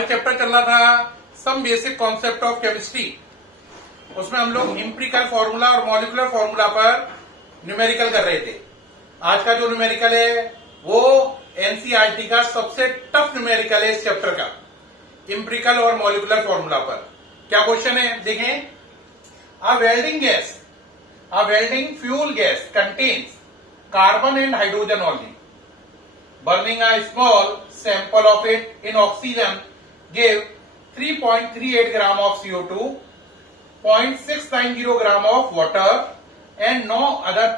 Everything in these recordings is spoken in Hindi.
हमारे चैप्टर चल रहा था some basic concept of chemistry. उसमें हम लोग एम्पिरिकल फॉर्मूला और मॉलिक्यूलर फॉर्मूला पर न्यूमेरिकल कर रहे थे। आज का जो न्यूमेरिकल है वो एनसीईआरटी का सबसे टफ न्यूमेरिकल है इस चैप्टर का, एम्पिरिकल और मॉलिक्यूलर फॉर्मूला पर। क्या क्वेश्चन है देखें। A welding fuel gas contains carbon and hydrogen only. Burning a small sample of it in oxygen gave 3.38 gram of CO2, 0.690 gram of water and no other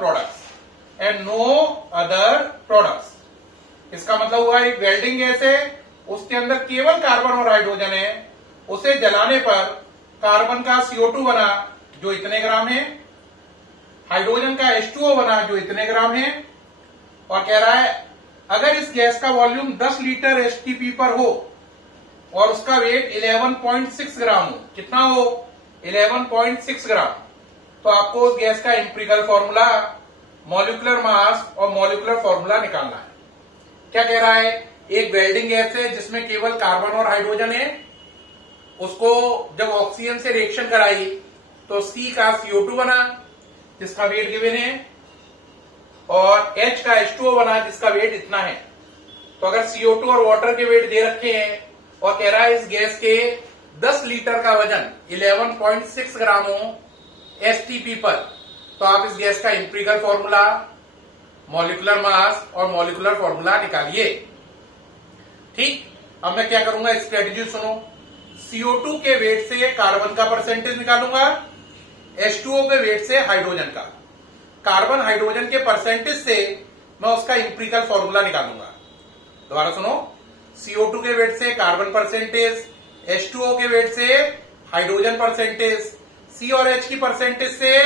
products. इसका मतलब हुआ एक वेल्डिंग गैस है, उसके अंदर केवल कार्बन और हाइड्रोजन है। उसे जलाने पर कार्बन का CO2 बना जो इतने ग्राम है, हाइड्रोजन का H2O बना जो इतने ग्राम है, और कह रहा है अगर इस गैस का वॉल्यूम 10 लीटर एचटीपी पर हो और उसका वेट 11.6 ग्राम हो, कितना हो 11.6 ग्राम, तो आपको उस गैस का एम्पिरिकल फॉर्मूला, मॉलिक्यूलर मास और मॉलिक्यूलर फॉर्मूला निकालना है। क्या कह रहा है, एक वेल्डिंग गैस है जिसमें केवल कार्बन और हाइड्रोजन है, उसको जब ऑक्सीजन से रिएक्शन कराई तो C का CO2 बना जिसका वेट गिवन है, और H का H2O बना जिसका वेट इतना है। तो अगर CO2 और वाटर के वेट दे रखे हैं और कह रहा है इस गैस के 10 लीटर का वजन 11.6 ग्राम हो एसटीपी पर, तो आप इस गैस का एम्पिरिकल फॉर्मूला, मॉलिक्यूलर मास और मॉलिक्यूलर फॉर्मूला निकालिए। ठीक, अब मैं क्या करूंगा, स्ट्रेटेजी सुनो। CO2 के वेट से कार्बन का परसेंटेज निकालूंगा, H2O के वेट से हाइड्रोजन का। कार्बन हाइड्रोजन के परसेंटेज से मैं उसका एम्पिरिकल फॉर्मूला निकालूंगा। दोबारा सुनो, CO2 के वेट से कार्बन परसेंटेज, H2O के वेट से हाइड्रोजन परसेंटेज, C और H की परसेंटेज से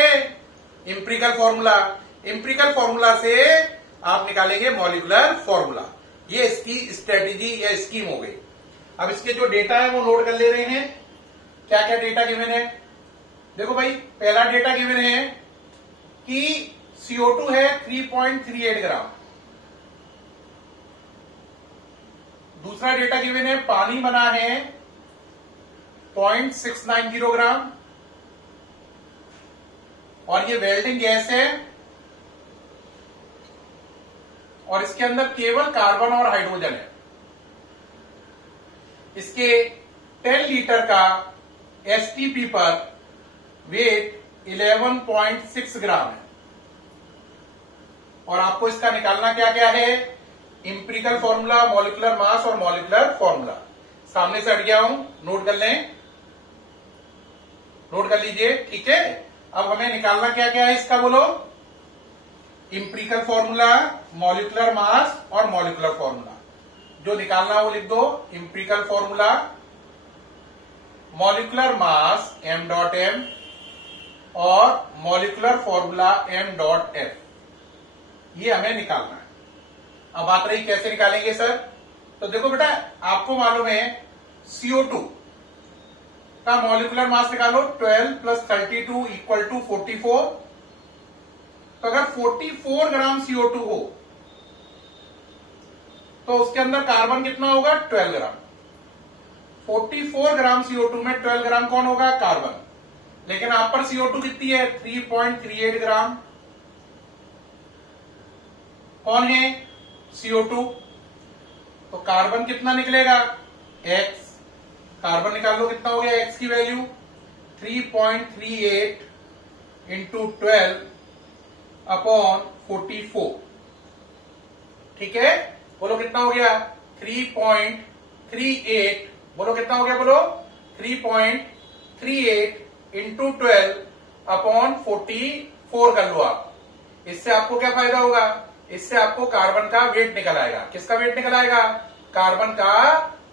एम्पिरिकल फॉर्मूला, एम्पिरिकल फॉर्मूला से आप निकालेंगे मॉलिक्यूलर फॉर्मूला। ये इसकी स्ट्रेटेजी या स्कीम हो गई। अब इसके जो डेटा है वो नोट कर ले रहे हैं। क्या क्या डेटा गिवन है, देखो भाई। पहला डेटा गिवन है कि CO2 है 3.38 ग्राम। दूसरा डेटा गिवन है पानी बना है 0.690 ग्राम, और ये वेल्डिंग गैस है और इसके अंदर केवल कार्बन और हाइड्रोजन है। इसके 10 लीटर का एसटीपी पर वेट 11.6 ग्राम है, और आपको इसका निकालना क्या क्या है, एम्पिरिकल फॉर्मूला, मॉलिक्यूलर मास और मॉलिक्यूलर फॉर्मूला। सामने से हट गया हूं, नोट कर लें, नोट कर लीजिए, ठीक है। अब हमें निकालना क्या क्या है इसका, बोलो। एम्पिरिकल फॉर्मूला, मॉलिक्यूलर मास और मॉलिक्यूलर फॉर्मूला। जो निकालना वो लिख दो, empirical formula, molecular mass m.m और मॉलिक्यूलर फॉर्मूला m.f, ये हमें निकालना है। अब बात रही कैसे निकालेंगे सर, तो देखो बेटा, आपको मालूम है CO2 का मॉलिक्यूलर मास निकालो, 12 प्लस 32 इक्वल टू 44। तो अगर 44 ग्राम CO2 हो तो उसके अंदर कार्बन कितना होगा, 12 ग्राम। 44 ग्राम CO2 में 12 ग्राम कौन होगा, कार्बन। लेकिन आप पर CO2 कितनी है, 3.38 ग्राम। कौन है, CO2। तो कार्बन कितना निकलेगा, X। कार्बन निकाल लो, कितना हो गया X की वैल्यू, 3.38 इंटू 12 अपॉन 44। ठीक है, बोलो कितना हो गया, 3.38, बोलो कितना हो गया, बोलो 3.38 इंटू 12 अपॉन 44 कर लो आप। इससे आपको क्या फायदा होगा, इससे आपको कार्बन का वेट निकल आएगा। किसका वेट निकल आएगा, कार्बन का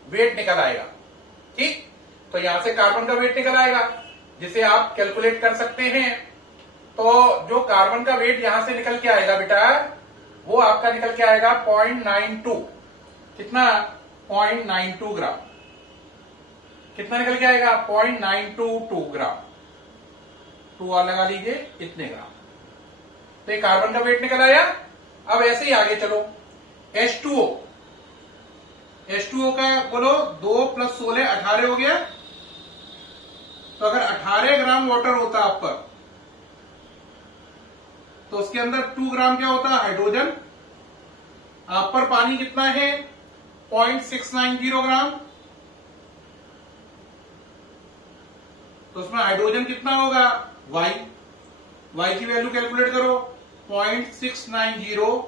वेट निकल आएगा। ठीक, तो यहां से कार्बन का वेट निकल आएगा जिसे आप कैलकुलेट कर सकते हैं। तो जो कार्बन का वेट यहां से निकल के आएगा बेटा, वो आपका निकल के आएगा 0.92। कितना, 0.92 ग्राम। कितना निकल के आएगा, 0.922 ग्राम। 2 और लगा लीजिए, इतने ग्राम। तो ये कार्बन का वेट निकल आया। अब ऐसे ही आगे चलो, H2O H2O का बोलो 2 + 16 18 हो गया। तो अगर 18 ग्राम वाटर होता आप पर, तो उसके अंदर 2 ग्राम क्या होता? हाइड्रोजन। आप पर पानी कितना है? 0.690 ग्राम। तो उसमें हाइड्रोजन कितना होगा? Y। Y की वैल्यू कैलकुलेट करो। 0.690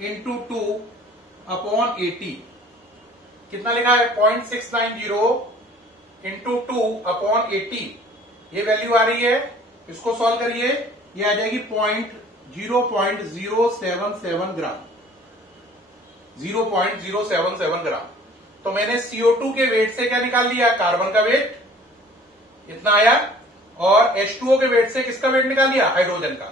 इंटू 2/80 कितना लिखा है? 0.690 इंटू 2/80। ये वैल्यू आ रही है, इसको सॉल्व करिए, ये आ जाएगी 0.077 ग्राम। 0.077 ग्राम। तो मैंने CO2 के वेट से क्या निकाल लिया? कार्बन का वेट इतना आया, और H2O के वेट से किसका वेट निकाल लिया? हाइड्रोजन का।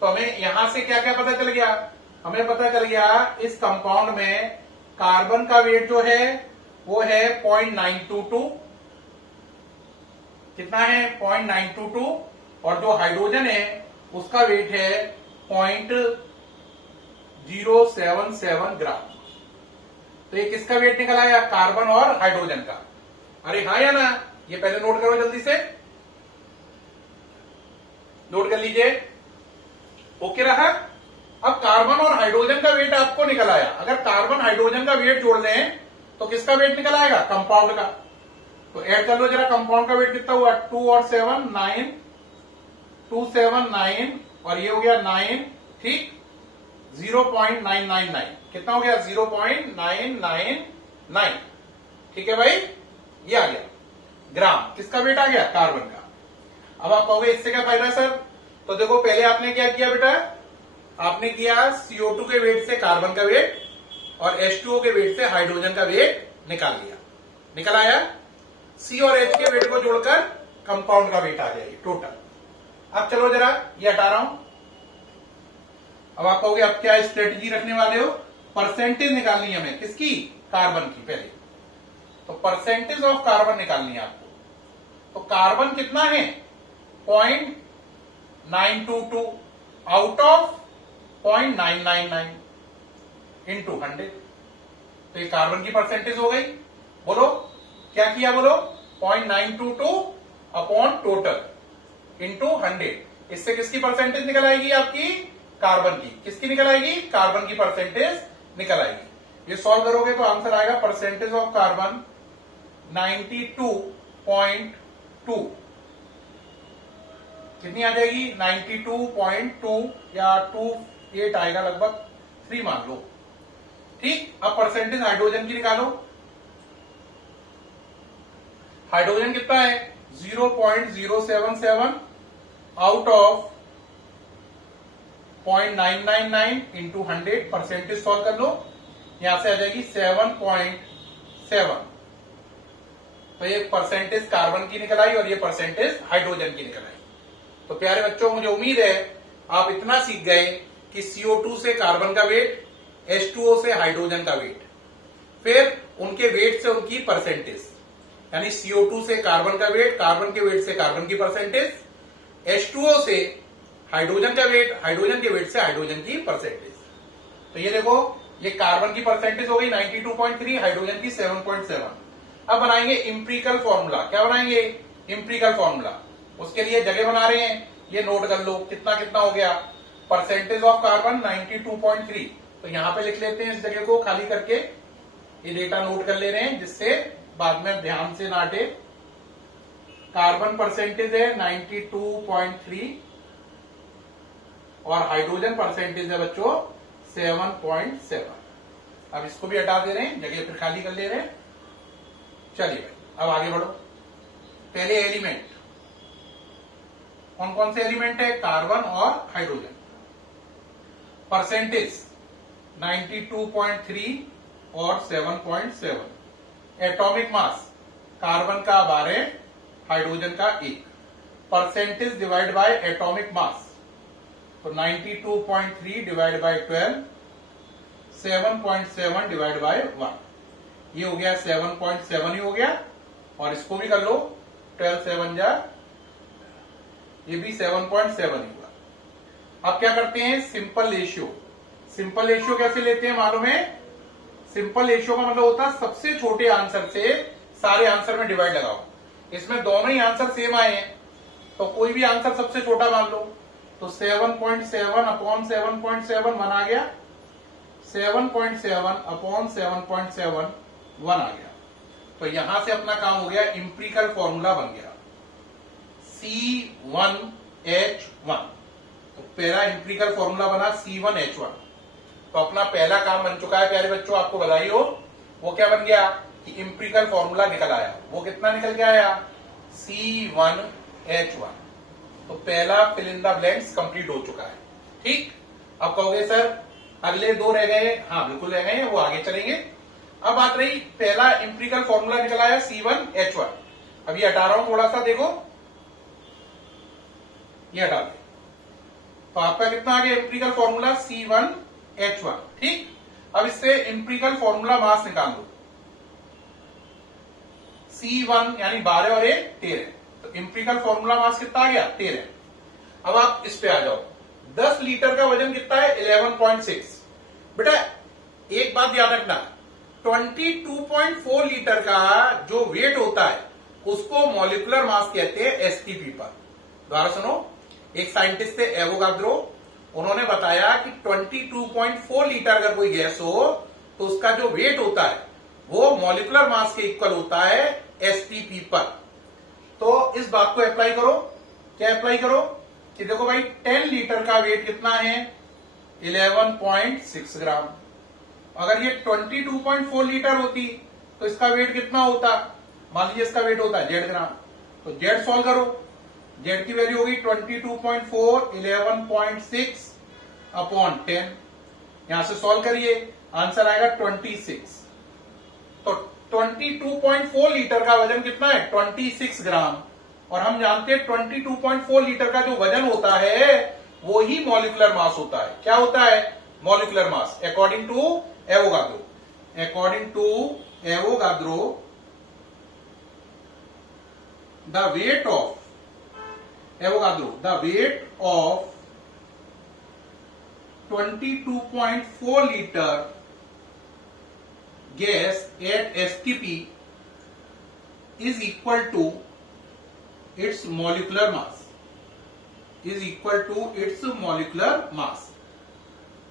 तो हमें यहां से क्या क्या पता चल गया? हमें पता चल गया इस कंपाउंड में कार्बन का वेट जो है वो है 0.922। कितना है? 0.922। और जो हाइड्रोजन है उसका वेट है 0.077 ग्राम। तो ये किसका वेट निकल आया? कार्बन और हाइड्रोजन का। अरे हाँ या ना? ये पहले नोट करो, जल्दी से नोट कर लीजिए। ओके रहा? अब कार्बन और हाइड्रोजन का वेट आपको निकल आया। अगर कार्बन हाइड्रोजन का वेट जोड़ दें तो किसका वेट निकल आएगा? कंपाउंड का। तो ऐड कर लो जरा, कंपाउंड का वेट कितना हुआ? 2 और 7 9, 2 7 9, और ये हो गया 9, ठीक। 0.999 कितना हो गया? 0.999, ठीक है भाई, ये आ गया ग्राम। किसका वेट आ गया? कार्बन का। अब आप कहोगे इससे क्या फायदा सर? तो देखो, पहले आपने क्या किया बेटा? आपने किया CO2 के वेट से कार्बन का वेट और H2O के वेट से हाइड्रोजन का वेट निकाल लिया। निकल आया? C और H के वेट को जोड़कर कंपाउंड का वेट आ जाएगी टोटल। अब चलो जरा ये हटा रहा हूं। अब आप कहोगे अब क्या स्ट्रेटेजी रखने वाले हो? परसेंटेज निकालनी है हमें। किसकी? कार्बन की पहले। तो परसेंटेज ऑफ कार्बन निकालनी है आपको। तो कार्बन कितना है? 0.922 आउट ऑफ 0.999 इंटू 100। तो ये कार्बन की परसेंटेज हो गई। बोलो क्या किया? बोलो 0.922 अपॉन टोटल इंटू 100। इससे किसकी परसेंटेज निकल आएगी? आपकी कार्बन की। किसकी निकल आएगी? कार्बन की परसेंटेज निकल आएगी। ये सॉल्व करोगे तो आंसर आएगा परसेंटेज ऑफ कार्बन 92.2। कितनी आ जाएगी? 92.2 या 28 आएगा, लगभग 3 मान लो, ठीक। अब परसेंटेज हाइड्रोजन की निकालो। हाइड्रोजन कितना है? 0.077 out of 0.999 into 100। Percentage solve कर लो, यहां से आ जाएगी 7.7। तो ये परसेंटेज कार्बन की निकल आई और ये परसेंटेज हाइड्रोजन की निकल आई। तो प्यारे बच्चों, मुझे उम्मीद है आप इतना सीख गए कि CO2 से कार्बन का वेट, H2O से हाइड्रोजन का वेट, फिर उनके वेट से उनकी परसेंटेज, यानी CO2 से कार्बन का वेट, कार्बन के वेट से कार्बन की परसेंटेज, H2O से हाइड्रोजन का वेट, हाइड्रोजन के वेट से हाइड्रोजन की परसेंटेज। तो ये देखो, ये कार्बन की परसेंटेज हो गई 92.3, हाइड्रोजन की 7.7। अब बनाएंगे इंप्रिकल फॉर्मूला। क्या बनाएंगे? इंप्रिकल फॉर्मूला। उसके लिए जगह बना रहे हैं, ये नोट कर लो कितना कितना हो गया। परसेंटेज ऑफ कार्बन 92.3, तो यहां पे लिख लेते हैं इस जगह को खाली करके, ये डेटा नोट कर ले रहे हैं जिससे बाद में ध्यान से नाटे। कार्बन परसेंटेज है 92.3 और हाइड्रोजन परसेंटेज है बच्चों 7.7। अब इसको भी हटा दे रहे हैं, जगह फिर खाली कर ले रहे हैं। चलिए भाई, अब आगे बढ़ो। पहले एलिमेंट, कौन कौन से एलिमेंट है? कार्बन और हाइड्रोजन। परसेंटेज 92.3 और 7.7। एटॉमिक मास, कार्बन का 12, हाइड्रोजन का 1। Percentage divide by atomic mass, तो 92.3 डिवाइड बाय 12, 7.7 डिवाइड बाय 1। ये हो गया 7.7 ही हो गया, और इसको भी कर लो 12 7 जा, ये भी 7.7 ही हुआ। अब क्या करते हैं? Simple ratio. सिंपल रेशियो कैसे लेते हैं मालूम है? सिंपल रेशियो का मतलब होता है सबसे छोटे आंसर से सारे आंसर में डिवाइड लगाओ। इसमें दोनों ही आंसर सेम आए हैं तो कोई भी आंसर सबसे छोटा मान लो। तो 7.7 अपॉन 7.7 1 आ गया, 7.7 अपॉन 7.7 1 आ गया। तो यहां से अपना काम हो गया, इंपिरिकल फॉर्मूला बन गया C1H1। तो पहला इंपिरिकल फॉर्मूला बना C1H1। तो अपना पहला काम बन चुका है प्यारे बच्चों, आपको बधाई हो। वो क्या बन गया कि इंपिरिकल फॉर्मूला निकल आया। वो कितना निकल के आया, C1H1। तो पहला fill in the blanks complete हो चुका है। ठीक, अब कहोगे सर अगले दो रह गए। हाँ बिल्कुल रह गए, वो आगे चलेंगे। अब बात रही पहला इंपिरिकल फॉर्मूला निकल आया C1H1। अब ये हटा रहा हूं थोड़ा सा, देखो ये हटा दे। तो आपका कितना आ गया इंपिरिकल फॉर्मूला C1H1। ठीक, अब इससे इंपिरिकल फॉर्मूला मास निकाल दो। C1 यानी 12 और 1 13। तो इंपिरिकल फॉर्मूला मास कितना आ गया, 13। अब आप इस पे आ जाओ, 10 लीटर का वजन कितना है, 11.6। बेटा एक बात याद रखना, 22.4 लीटर का जो वेट होता है उसको मॉलिक्यूलर मास कहते हैं एसटीपी पर। दोबारा सुनो, एक साइंटिस्ट थे एवोगाद्रो, उन्होंने बताया कि 22.4 लीटर अगर कोई गैस हो तो उसका जो वेट होता है वो मॉलिक्यूलर मास के इक्वल होता है एसटीपी पर। तो इस बात को अप्लाई करो। क्या अप्लाई करो कि देखो भाई 10 लीटर का वेट कितना है, 11.6 ग्राम। अगर ये 22.4 लीटर होती तो इसका वेट कितना होता, मान लीजिए इसका वेट होता है Z ग्राम। तो Z सॉल्व करो, Z की वैल्यू होगी 22.4 11.6 अपॉन 10। यहां से सॉल्व करिए, आंसर आएगा 26। तो 22.4 लीटर का वजन कितना है, 26 ग्राम। और हम जानते हैं 22.4 लीटर का जो वजन होता है वो ही मॉलिक्यूलर मास होता है। क्या होता है, molecular mass, according to Avogadro. According to Avogadro the weight of the weight of 22.4 liter gas at STP is equal to its molecular mass,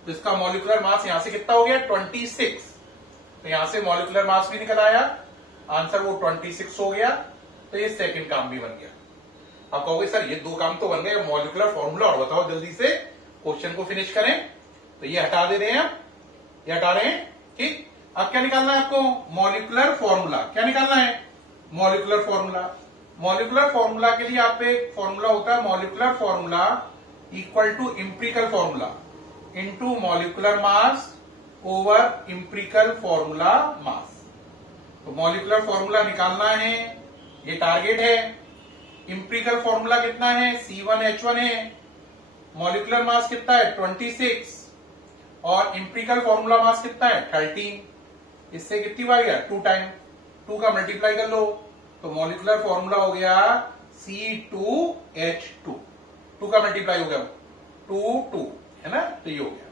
तो इसका मॉलिक्यूलर मास यहां से कितना हो गया, 26। तो यहां से मॉलिक्यूलर मास भी निकल आया, आंसर वो 26 हो गया। तो ये सेकंड काम भी बन गया। आप कहोगे सर ये दो काम तो बन गए, मॉलिक्यूलर फॉर्मूला और बताओ जल्दी से, क्वेश्चन को फिनिश करें। तो ये हटा दे रहे हैं, ये हटा रहे हैं। ठीक, अब क्या निकालना है आपको, मॉलिक्यूलर फॉर्मूला। क्या निकालना है, मॉलिक्यूलर फॉर्मूला। मॉलिक्यूलर फॉर्मूला के लिए आप पे फॉर्मूला होता है, molecular formula equal to empirical formula into molecular mass over empirical formula mass. तो मॉलिक्यूलर फॉर्मूला निकालना है, ये टारगेट है। इंपिरिकल फॉर्मूला कितना है, C1H1 है। मॉलिक्यूलर मास कितना है, 26। और इंपिरिकल फॉर्मूला मास कितना है, 13। इससे कितनी बार गया, 2 टाइम, 2 का मल्टीप्लाई कर लो। तो मॉलिक्यूलर फॉर्मूला हो गया C2H2। 2 का मल्टीप्लाई हो गया 2 है ना, तो ये हो गया।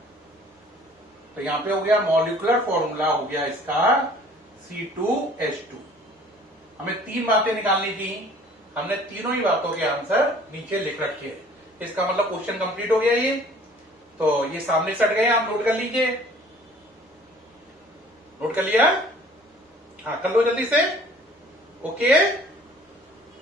तो यहां पे हो गया मॉलिक्यूलर फॉर्मूला हो गया इसका C2H2। हमें 3 बातें निकालनी थी, हमने तीनों ही बातों के आंसर नीचे लिख रखे हैं। इसका मतलब क्वेश्चन कंप्लीट हो गया ये। तो ये सामने सट गए, आप नोट कर लीजिए। नोट कर लिया, हाँ कर लो जल्दी से। ओके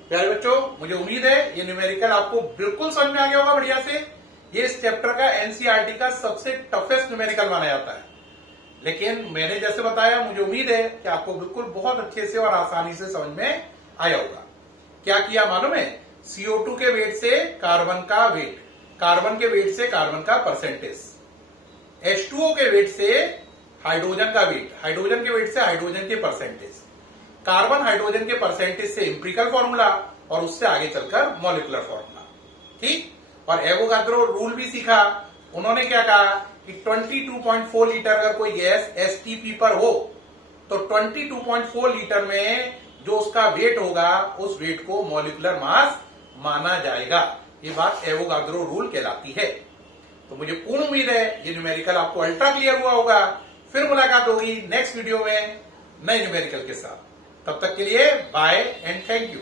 प्यारे बच्चों, मुझे उम्मीद है ये न्यूमेरिकल आपको बिल्कुल समझ में आ गया होगा बढ़िया से। ये इस चैप्टर का एनसीईआरटी का सबसे टफेस्ट न्यूमेरिकल माना जाता है, लेकिन मैंने जैसे बताया मुझे उम्मीद है कि आपको बिल्कुल बहुत अच्छे से और आसानी से समझ में आया होगा। क्या किया मालूम है, CO2 के वेट से कार्बन का वेट, कार्बन के वेट से कार्बन का परसेंटेज, H2O के वेट से हाइड्रोजन का वेट, हाइड्रोजन के वेट से हाइड्रोजन के परसेंटेज, कार्बन हाइड्रोजन के परसेंटेज से इंपिरिकल फॉर्मूला और उससे आगे चलकर मॉलिक्यूलर फॉर्मूला। ठीक, और एवोगाद्रो रूल भी सीखा। उन्होंने क्या कहा कि 22.4 लीटर अगर कोई गैस एसटीपी पर हो तो 22.4 लीटर में जो उसका वेट होगा उस वेट को मॉलिक्यूलर मास माना जाएगा। ये बात एवोगाद्रो रूल कहलाती है। तो मुझे पूर्ण उम्मीद है ये न्यूमेरिकल आपको अल्ट्रा क्लियर हुआ होगा। फिर मुलाकात होगी नेक्स्ट वीडियो में नए न्यूमेरिकल के साथ। तब तक के लिए बाय एंड थैंक यू।